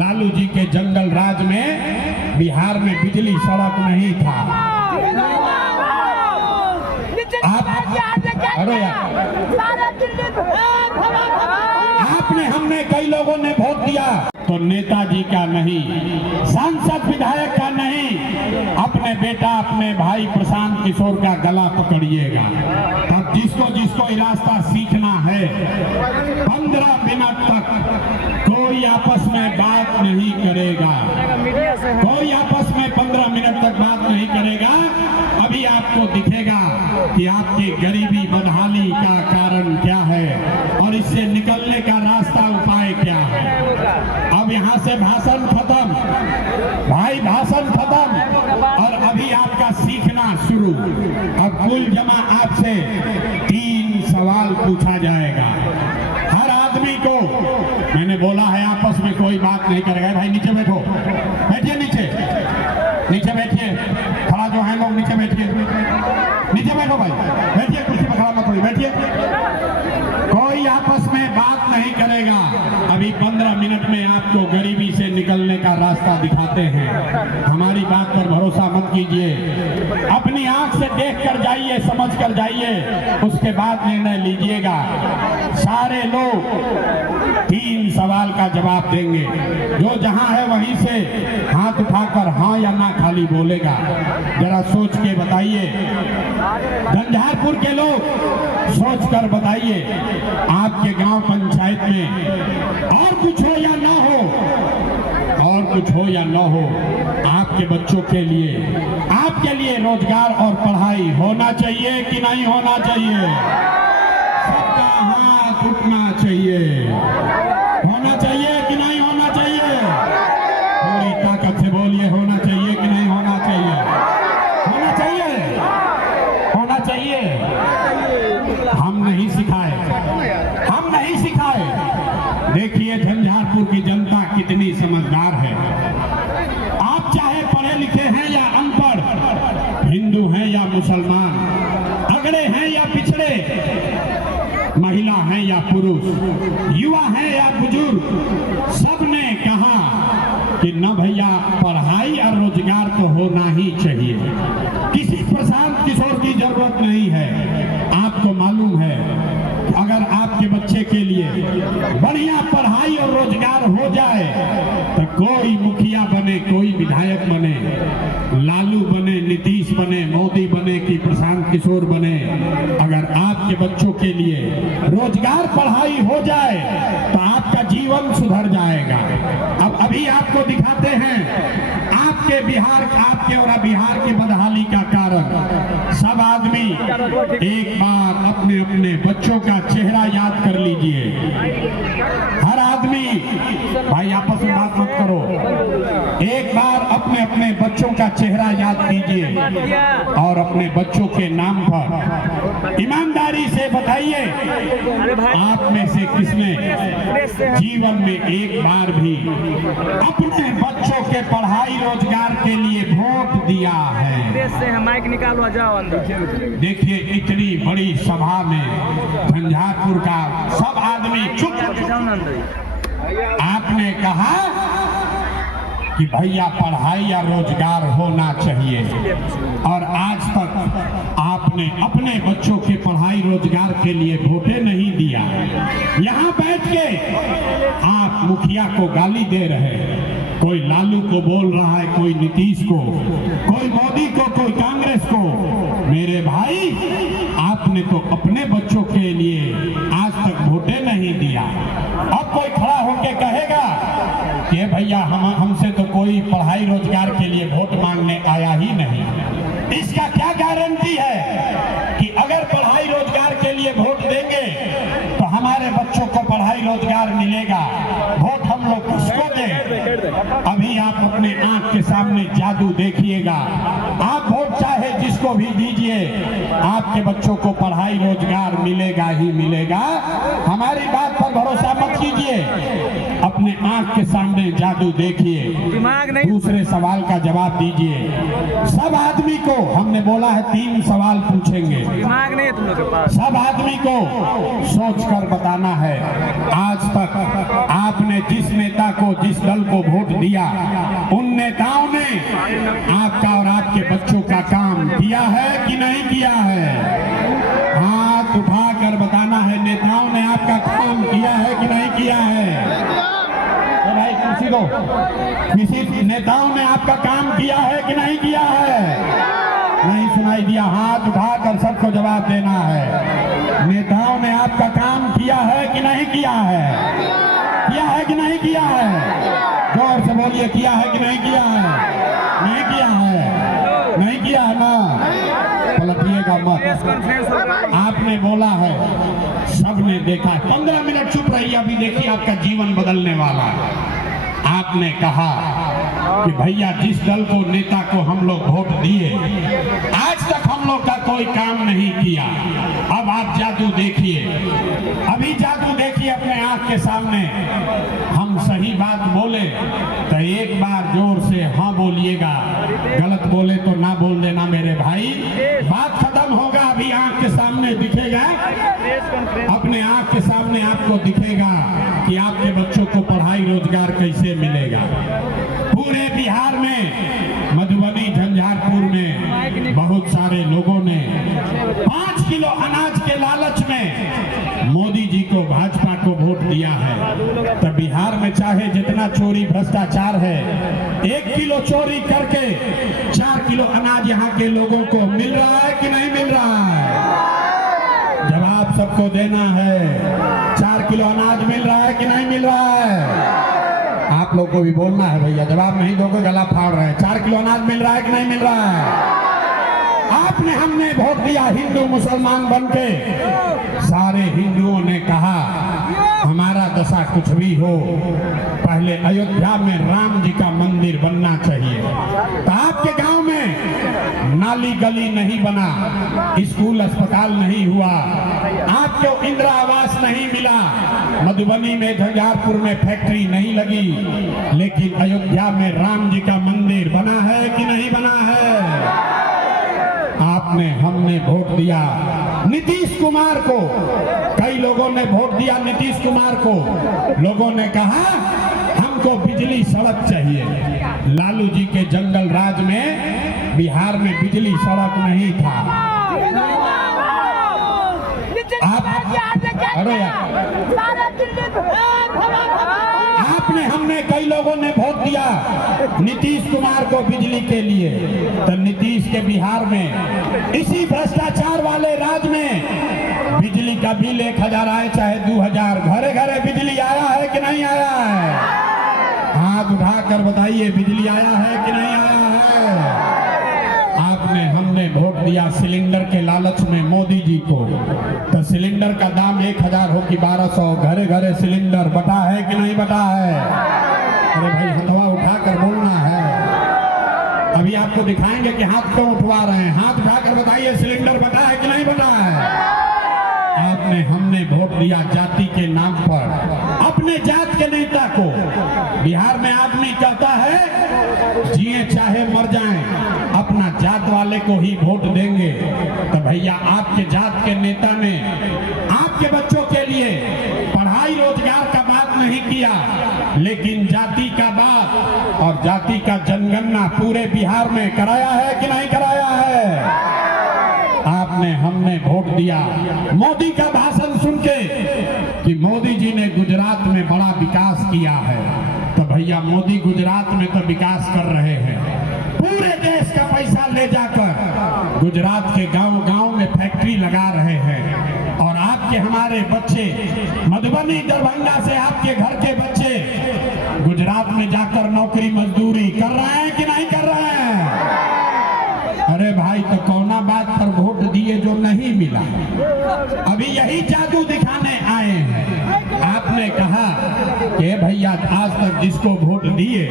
लालू जी के जंगल राज में बिहार में बिजली सड़क नहीं था। आपने हमने कई लोगों ने वोट दिया तो नेताजी का नहीं, सांसद विधायक का नहीं, अपने बेटा अपने भाई प्रशांत किशोर का गला पकड़िएगा। अब जिसको जिसको ये रास्ता सीखना है 15 मिनट तक कोई आपस में बात नहीं करेगा, कोई आपस में 15 मिनट तक बात नहीं करेगा। अभी आपको दिखेगा कि आपकी गरीबी बदहाली का कारण क्या है और इससे निकलने का रास्ता उपाय क्या है। अब यहाँ से भाषण खत्म भाई, भाषण खत्म और अभी आपका सीखना शुरू। अब कुल जमा आपसे 3 सवाल पूछा जाएगा। हर आदमी को मैंने बोला है आपस में कोई बात नहीं करेगा। भाई नीचे बैठो, बैठिए नीचे, नीचे बैठिए, खड़ा जो है लोग नीचे बैठिए, नीचे बैठो भाई, बैठिए, कुर्सी पर खड़ा मत होइए, बैठिए। कोई आपस में बात नहीं करेगा। अभी 15 मिनट में आपको गरीबी से निकलने का रास्ता दिखाते हैं। हमारी बात पर भरोसा मत कीजिए, अपनी आंख से देख कर जाइए, समझ कर जाइए, उसके बाद निर्णय लीजिएगा। सारे लोग 3 सवाल का जवाब देंगे। जो जहां है वहीं से हाथ उठाकर हाँ या ना खाली बोलेगा। जरा सोच के बताइए, झंझारपुर के लोग सोच कर बताइए, आपके गांव पंचायत में और कुछ हो या ना हो, और कुछ हो या ना हो, आपके बच्चों के लिए, आपके लिए रोजगार और पढ़ाई होना चाहिए कि नहीं होना चाहिए? सबका हाथ उठना चाहिए। होना चाहिए कि नहीं होना चाहिए? पूरी ताकत से बोलिए, होना चाहिए कि नहीं होना चाहिए? होना चाहिए, होना चाहिए। हम नहीं सिखाए, हम नहीं सिखाए। देखिए झंझारपुर की जनता कितनी समझदार है। आप चाहे पढ़े लिखे हैं या अनपढ़, हिंदू हैं या मुसलमान, अगड़े हैं या पिछड़े, महिला हैं या पुरुष, युवा हैं या बुजुर्ग, सबने कहा कि न भैया पढ़ाई और रोजगार तो होना ही चाहिए। किसी प्रशांत किशोर की जरूरत नहीं है। आपको मालूम है अगर आपके बच्चे के लिए बढ़िया पढ़ाई और रोजगार हो जाए तो कोई मुखिया बने, कोई विधायक बने, लालू बने, नीतीश बने, मोदी बने कि प्रशांत किशोर बने, अगर आपके बच्चों के लिए रोजगार पढ़ाई हो जाए तो आपका जीवन सुधर जाएगा। अब अभी आपको दिखाते हैं आपके बिहार, आपके और बिहार की बदहाली का कारण। सब आदमी एक बार अपने अपने बच्चों का चेहरा याद कर लीजिए। हर आदमी, भाई आपस में बात मत करो, एक बार अपने अपने बच्चों का चेहरा याद कीजिए और अपने बच्चों के नाम पर ईमानदारी से बताइए, आप में से किसने जीवन में एक बार भी अपने बच्चों के पढ़ाई रोजगार के लिए वोट दिया है? माइक निकालो, जाओ अंदर। देखिए इतनी बड़ी सभा में झंझारपुर का सब आदमी चुप। आपने कहा कि भैया पढ़ाई या रोजगार होना चाहिए और आज तक आपने अपने बच्चों के पढ़ाई रोजगार के लिए वोटे नहीं दिया। यहाँ बैठ के आप मुखिया को गाली दे रहे हैं, कोई लालू को बोल रहा है, कोई नीतीश को, कोई मोदी को, कोई कांग्रेस को। मेरे भाई आपने तो अपने बच्चों के लिए आज तक वोटे नहीं दिया। अब कोई खड़ा होकर कहेगा कि भैया हमसे तो कोई पढ़ाई रोजगार के लिए वोट मांगने आया ही नहीं। इसका क्या गारंटी है कि अगर पढ़ाई रोजगार के लिए वोट देंगे तो हमारे बच्चों को पढ़ाई रोजगार मिलेगा? वोट हम लोग किसको दें? अभी आप अपने आंख के सामने जादू देखिएगा। आप वोट चाहे जिसको भी दीजिए, आपके बच्चों को पढ़ाई रोजगार मिलेगा ही मिलेगा। हमारी बात पर भरोसा मत कीजिए, अपने आंख के सामने जादू देखिए। दिमाग नहीं, दूसरे सवाल का जवाब दीजिए। सब आदमी को हमने बोला है 3 सवाल पूछेंगे। दिमाग नहीं है तुम लोग के पास। सब आदमी को सोचकर बताना है, आज तक आपने जिस नेता को, जिस दल को वोट दिया, उन नेताओं ने आपका और आपके बच्चों का काम किया है कि नहीं किया है? हाथ उठाकर बताना है, नेताओं ने आपका काम किया है कि नहीं किया है? तो भाई किसी को, किसी नेताओं ने आपका काम किया है कि नहीं किया है? नहीं सुनाई दिया। हाथ उठाकर सबको जवाब देना है। नेताओं ने आपका काम किया है कि नहीं किया है? किया है कि नहीं किया है? जोर से बोलिए, किया है कि नहीं किया है? नहीं किया है, नहीं किया है ना? पलटिएगा प्रेस मत। कॉन्फ्रेंस होगा। आपने बोला है, सबने देखा। 15 मिनट चुप रहिए, अभी देखिए आपका जीवन बदलने वाला है। आपने कहा कि भैया जिस दल को, नेता को हम लोग वोट दिए, आज तक हम लोग का कोई काम नहीं किया। अब आप जादू देखिए, अभी जादू देखिए अपने आंख के सामने। हम सही बात बोले तो एक बार जोर से हाँ बोलिएगा, गलत बोले तो ना बोल देना मेरे भाई। बात खत्म होगा, अभी आंख के सामने दिखेगा, प्रेस कॉन्फ्रेंस। अपने आंख के सामने आपको दिखेगा कि आपके बच्चों को पढ़ाई रोजगार कैसे मिलेगा। पूरे बिहार में, मधुबनी, झंझारपुर में बहुत सारे लोगों ने 5 किलो अनाज के लालच में मोदी जी को, भाजपा को वोट दिया है। तो बिहार में चाहे जितना चोरी भ्रष्टाचार है, 1 किलो चोरी करके 4 किलो अनाज यहाँ के लोगों को मिल रहा है कि नहीं मिल रहा है? जवाब सबको देना है। 4 किलो अनाज मिल रहा है कि नहीं मिल रहा है? आप लोग को भी बोलना है भैया, जवाब नहीं दोगे गला फाड़ रहे हैं। 4 किलो अनाज मिल रहा है कि नहीं मिल रहा है? आपने, हमने वोट दिया हिंदू मुसलमान बनके। सारे हिंदुओं ने कहा हमारा दशा कुछ भी हो, पहले अयोध्या में राम जी का मंदिर बनना चाहिए। तो आपके गांव में नाली गली नहीं बना, स्कूल अस्पताल नहीं हुआ, आपको इंदिरा आवास नहीं मिला, मधुबनी में, झंझारपुर में फैक्ट्री नहीं लगी, लेकिन अयोध्या में राम जी का मंदिर बना है कि नहीं बना है? आपने, हमने वोट दिया नीतीश कुमार को। कई लोगों ने वोट दिया नीतीश कुमार को। लोगों ने कहा हमको बिजली सड़क चाहिए। लालू जी के जंगल राज में बिहार में बिजली सड़क नहीं था। आप, अरे आपने, हमने, कई लोगों ने वोट दिया नीतीश कुमार को बिजली के लिए। तो नीतीश के बिहार में, इसी भ्रष्टाचार वाले राज में बिजली का बिल 1000 आए चाहे 2000, घरे घरे बिजली आया है कि नहीं आया है? हाथ उठाकर बताइए, बिजली आया है कि नहीं आया है? आपने, हमने वोट दिया सिलेंडर के लालच में मोदी जी को। तो सिलेंडर का दाम 1000 हो कि 1200, घरे घरे सिलेंडर बटा है कि नहीं बटा है? अरे भाई हथवा उठाकर बोलना है। अभी आपको दिखाएंगे कि हाथ क्यों उठवा रहे हैं। हाथ उठाकर बताइए, सिलेंडर बटा है कि नहीं बटा है? आपने, हमने वोट दिया जाति के नाम पर, अपने जात के नेता को। बिहार में आदमी कहता है जिए चाहे मर जाएं, अपना जात वाले को ही वोट देंगे। तो भैया आपके जात के नेता ने आपके बच्चों के लिए पढ़ाई रोजगार का बात नहीं किया, लेकिन जाति का बात और जाति का जनगणना पूरे बिहार में कराया है कि नहीं कराया है? आपने, हमने वोट दिया मोदी का भाषण सुन के कि मोदी जी ने गुजरात में बड़ा विकास किया है। तो भैया मोदी गुजरात में तो विकास कर रहे हैं, पूरे देश का पैसा ले जाकर गुजरात के गांव-गांव में फैक्ट्री लगा रहे हैं। और आपके, हमारे बच्चे मधुबनी, दरभंगा से आपके घर के बच्चे गुजरात में जाकर नौकरी मजदूरी कर रहे हैं कि नहीं कर रहे हैं? अरे भाई, तो कौना बात पर वोट दिए जो नहीं मिला? अभी यही जादू दिखाने आए हैं। आपने कहा कि भैया आज तक जिसको वोट दिए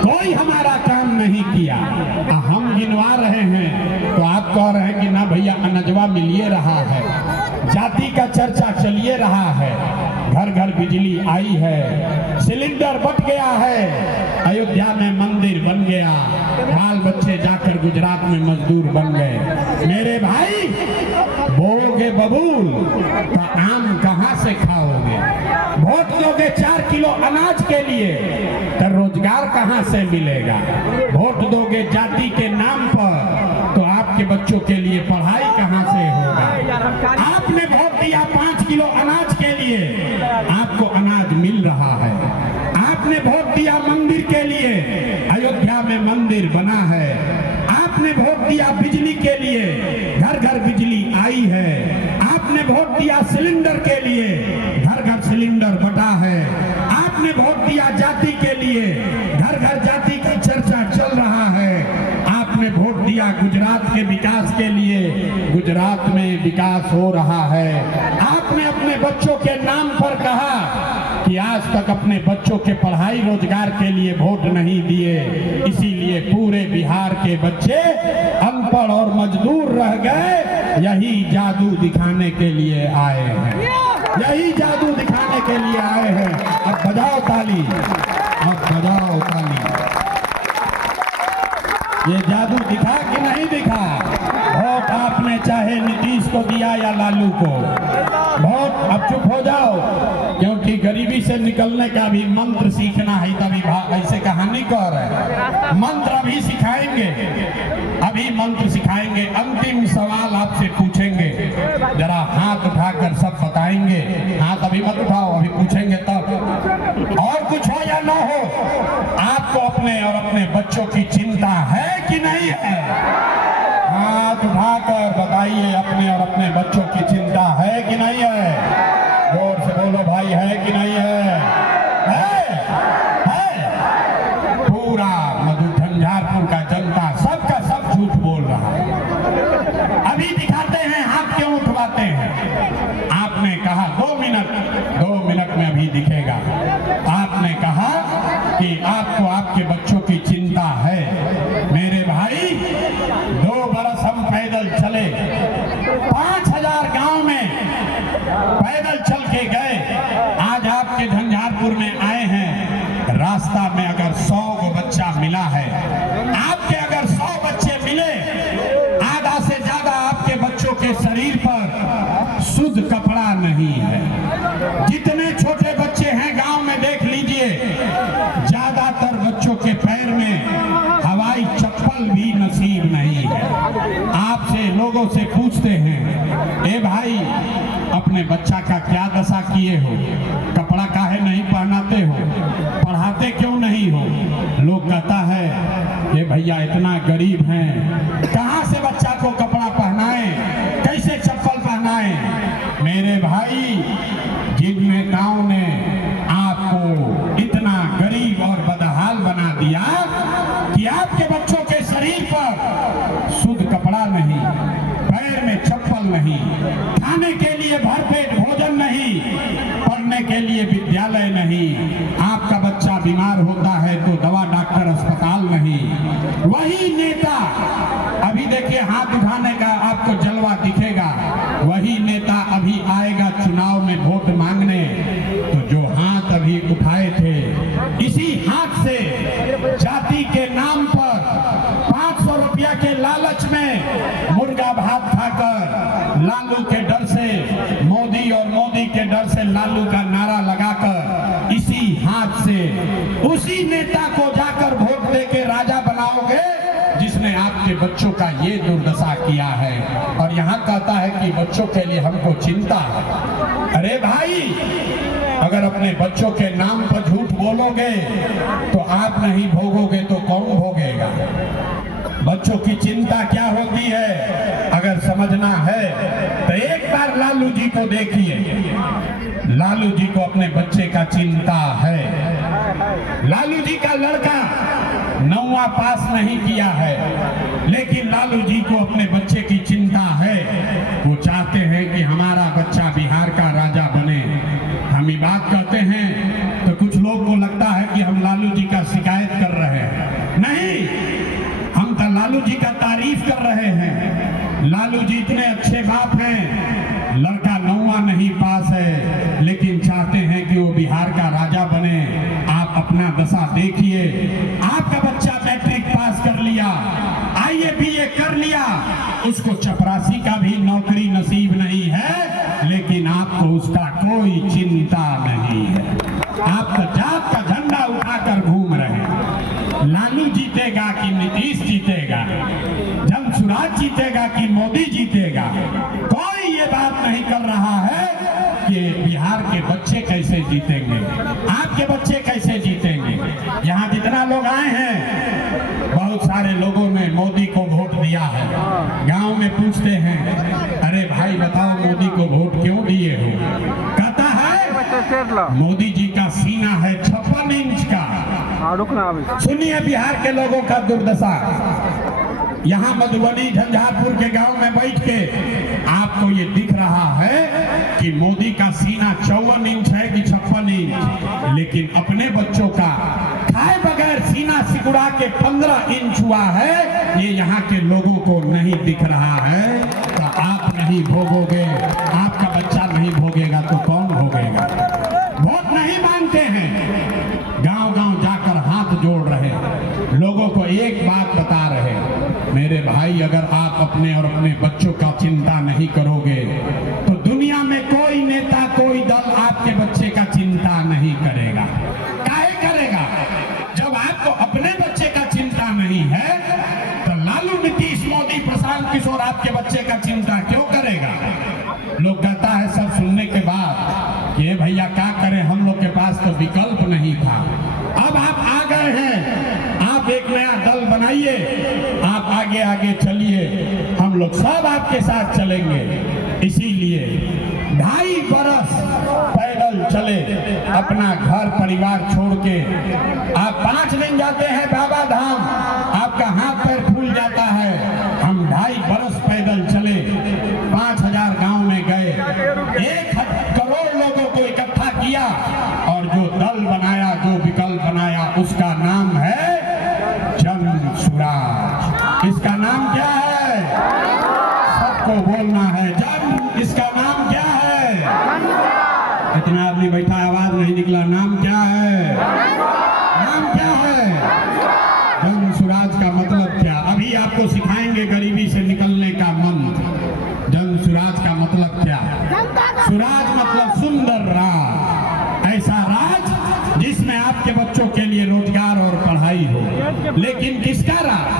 कोई हमारा काम नहीं किया, हम गिनवा रहे हैं तो आप कह रहे हैं कि ना भैया अनजवा मिलिए रहा है, जाति का चर्चा चलिए रहा है, घर घर बिजली आई है, सिलेंडर बट गया है, अयोध्या में मंदिर बन गया, बाल बच्चे जाकर गुजरात में मजदूर बन गए। मेरे भाई बोओगे बबूल तो आम कहां से खाओगे? वोट दोगे 4 किलो अनाज के लिए तो रोजगार कहां से मिलेगा? वोट दोगे जाति के नाम पर तो आपके बच्चों के लिए पढ़ाई कहां से होगा? आपने वोट दिया 5 किलो अनाज के लिए, आपको अनाज मिल रहा है। आपने वोट दिया मंदिर के लिए, अयोध्या में मंदिर बना है। आपने वोट दिया बिजली के लिए, घर घर बिजली आई है। आपने वोट दिया सिलेंडर के लिए, घर घर सिलेंडर बटा है। आपने वोट दिया जाति के लिए, घर घर जाति की चर्चा चल रहा है। आपने वोट दिया गुजरात के विकास के लिए, गुजरात में विकास हो रहा है। आपने अपने बच्चों के नाम पर कहा कि आज तक अपने बच्चों के पढ़ाई रोजगार के लिए वोट नहीं दिए, इसीलिए पूरे बिहार के बच्चे अनपढ़ और मजदूर रह गए। यही जादू दिखाने के लिए आए हैं, यही जादू दिखाने के लिए आए हैं। अब बजाओ ताली, अब बजाओ ताली। ये जादू दिखा कि नहीं दिखा? वोट आपने चाहे नीतीश को दिया या लालू को, वोट अब चुप हो जाओ, क्योंकि गरीबी से निकलने का भी मंत्र सीखना है। तभी ऐसे कहानी कह रहे, मंत्र अभी सिखाएंगे, अभी मंत्र सिखाएंगे। अंतिम सवाल आपसे पूछेंगे, जरा हाथ उठाकर सब बताएंगे। हाथ अभी मत उठाओ, अभी पूछेंगे तब। और कुछ हो या ना हो, आपको अपने और अपने बच्चों की चिंता है कि नहीं है? हाथ उठाकर बताइए, अपने और अपने बच्चों की चिंता है कि नहीं है? जोर से बोलो भाई, है कि नहीं है? है? पूरा मधु झंझारपुर का जनता सबका सब झूठ बोल रहा है। अभी दिखाते हैं, हाथ क्यों उठवाते हैं? आपने कहा 2 मिनट में अभी दिखेगा। आपने कहा कि आपको आपके बच्चों की चिंता है। मेरे भाई 2 बरस हम पैदल चले, 5000 गांव में पैदल चल के गए। आज आपके झंझारपुर में आए हैं, रास्ता में अगर 100 को बच्चा मिला है, आपके अगर 100 बच्चे मिले, आधा से ज्यादा आपके बच्चों के शरीर पर शुद्ध कपड़ा नहीं है। जितने छोटे बच्चे हैं गांव में देख लीजिए, ज्यादातर बच्चों के पैर में हवाई चप्पल भी नसीब नहीं है। आपसे लोगों से पूछते हैं, ए भाई अपने बच्चा का क्या दशा किए हो? कपड़ा काहे नहीं पहनाते हो? पढ़ाते क्यों नहीं हो? लोग कहता है ये भैया इतना गरीब हैं, कहां से बच्चा को कपड़ा पहनाएं, कैसे चप्पल पहनाएं? मेरे भाई, जिन नेताओं ने आपको इतना गरीब और बदहाल बना दिया कि आपके बच्चों के शरीर पर शुद्ध कपड़ा नहीं, पैर में चप्पल नहीं, खाने के लिए भरपेट भोजन नहीं, पढ़ने के लिए विद्यालय नहीं, आपका बच्चा बीमार होता है तो दवा डॉक्टर अस्पताल नहीं। वही नेता, अभी देखिए हाथ उठाने का आपको जलवा दिखेगा, वही नेता अभी आएगा चुनाव में वोट मांगने, तो जो हाथ अभी उठाए थे, इसी हाथ से जाति के नाम पर 500 रुपया के लालच में मुर्गा भात खाकर, लालू के डर से मोदी और मोदी के डर से लालू का नारा लगाकर, इसी हाथ से उसी नेता को जाकर वोट देके राजा बनाओगे जिसने आपके बच्चों का ये दुर्दशा किया है। और यहाँ कहता है कि बच्चों के लिए हमको चिंता है। अरे भाई, अगर अपने बच्चों के नाम पर झूठ बोलोगे तो आप नहीं भोगोगे तो कौन भोगेगा? बच्चों की चिंता क्या होती है अगर समझना है तो एक बार लालू जी को देखिए। लालू जी को अपने बच्चे का चिंता है। लालू जी का लड़का 9वां पास नहीं किया है, लेकिन लालू जी को अपने बच्चे की चिंता है। वो चाहते हैं कि हमारा बच्चा बिहार का राजा बने। हम ये बात कहते हैं तो कुछ लोग कि हम लालू जी का शिकायत कर रहे हैं। नहीं, हम तो लालू जी का तारीफ कर रहे हैं। लालू जी इतने अच्छे बाप हैं, लड़का 9वां नहीं पास है, लेकिन चाहते हैं कि वो बिहार का राजा बने। आप अपना दशा देखिए, आपका बच्चा मैट्रिक पास कर लिया, आईए बीए कर लिया, उसको चपरासी का भी नौकरी नसीब नहीं है, लेकिन आपको उसका कोई चिंता नहीं है। आप तो जात का झंडा उठाकर घूम रहे हैं। लालू जीतेगा कि नीतीश जीतेगा, जनसुराज जीतेगा कि मोदी जीतेगा, कोई ये बात नहीं कर रहा है कि बिहार के बच्चे कैसे जीतेंगे, आपके बच्चे कैसे जीतेंगे। यहाँ जितना लोग आए हैं, बहुत सारे लोगों ने मोदी को वोट दिया है। गांव में पूछते हैं, अरे भाई बताओ मोदी को वोट क्यों दिए हो? कहता है मोदी जी का सीना है 56 इंच का। सुनिए बिहार के लोगों का दुर्दशा। यहाँ मधुबनी झंझारपुर के गांव में बैठ के आपको ये दिख रहा है कि मोदी का सीना 54 इंच है कि 56 इंच, लेकिन अपने बच्चों का खाए बगैर सीना सिकुड़ा के 15 इंच हुआ है, ये यहाँ के लोगों को नहीं दिख रहा है। तो आप नहीं भोगोगे, आपका बच्चा नहीं भोगेगा तो कौन भोगेगा? वोट नहीं मांगते हैं, गांव-गांव जाकर हाथ जोड़ रहे, लोगों को एक बात बता रहे, मेरे भाई अगर आप अपने और अपने बच्चों का चिंता नहीं करोगे तो दुनिया में कोई नेता कोई दल आपके बच्चे का चिंता नहीं करेगा। काहे करेगा? जब आपको अपने बच्चे का चिंता नहीं है तो लालू नीतीश मोदी प्रशांत किशोर आपके बच्चे का चिंता क्यों करेगा? लोग कहता है सब सुनने के बाद कि भैया क्या करें, हम लोग के पास तो विकल्प नहीं था। अब आप आ गए हैं, आप एक नया दल बनाइए, आप आगे आगे चलिए, हम लोग सब आपके साथ चलेंगे। इसीलिए 2.5 बरस पैदल चले, अपना घर परिवार छोड़ के। आप 5 दिन जाते हैं बाबा धाम, आपका हाथ पैर फूल जाता है। हम 2.5 बरस पैदल चले, 5000 गांव में गए, 1 करोड़ लोगों को इकट्ठा किया और जो दल बनाया, जो विकल्प बनाया, उसका नाम है जनसुराज। इसका नाम क्या है? सबको बोलना है जन। इसका नाम क्या है? इतना आदमी बैठा, आवाज नहीं निकला। नाम क्या है? नाम क्या है? जनसुराज का मतलब क्या? अभी आपको सिखाएंगे गरीबी से निकलने का मंत्र। जनसुराज का मतलब क्या? सुराज मतलब सुंदर राज, ऐसा राज जिसमें आपके बच्चों के लिए रोजगार और पढ़ाई हो। लेकिन किसका राज?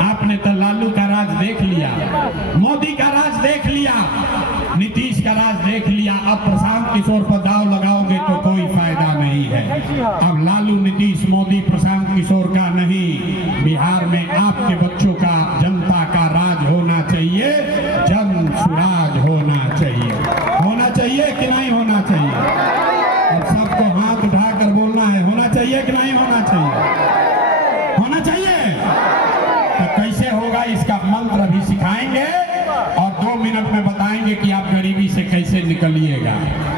आपने तो लालू का राज देख लिया, मोदी का राज देख लिया, नीतीश का राज देख लिया। अब प्रशांत किशोर पर दाव लगाओगे तो कोई फायदा नहीं है। अब लालू नीतीश मोदी प्रशांत किशोर का नहीं, बिहार में आपके बच्चों का, जनता का राज होना चाहिए, जनसुराज होना चाहिए। होना चाहिए कि नहीं होना चाहिए? अब सबको हाथ उठाकर बोलना है, होना चाहिए कि नहीं होना चाहिए? होना चाहिए। तो कैसे होगा इसका मंत्र अभी सिखाएंगे और 2 मिनट में बताएंगे कि आप गरीबी से कैसे निकलिएगा।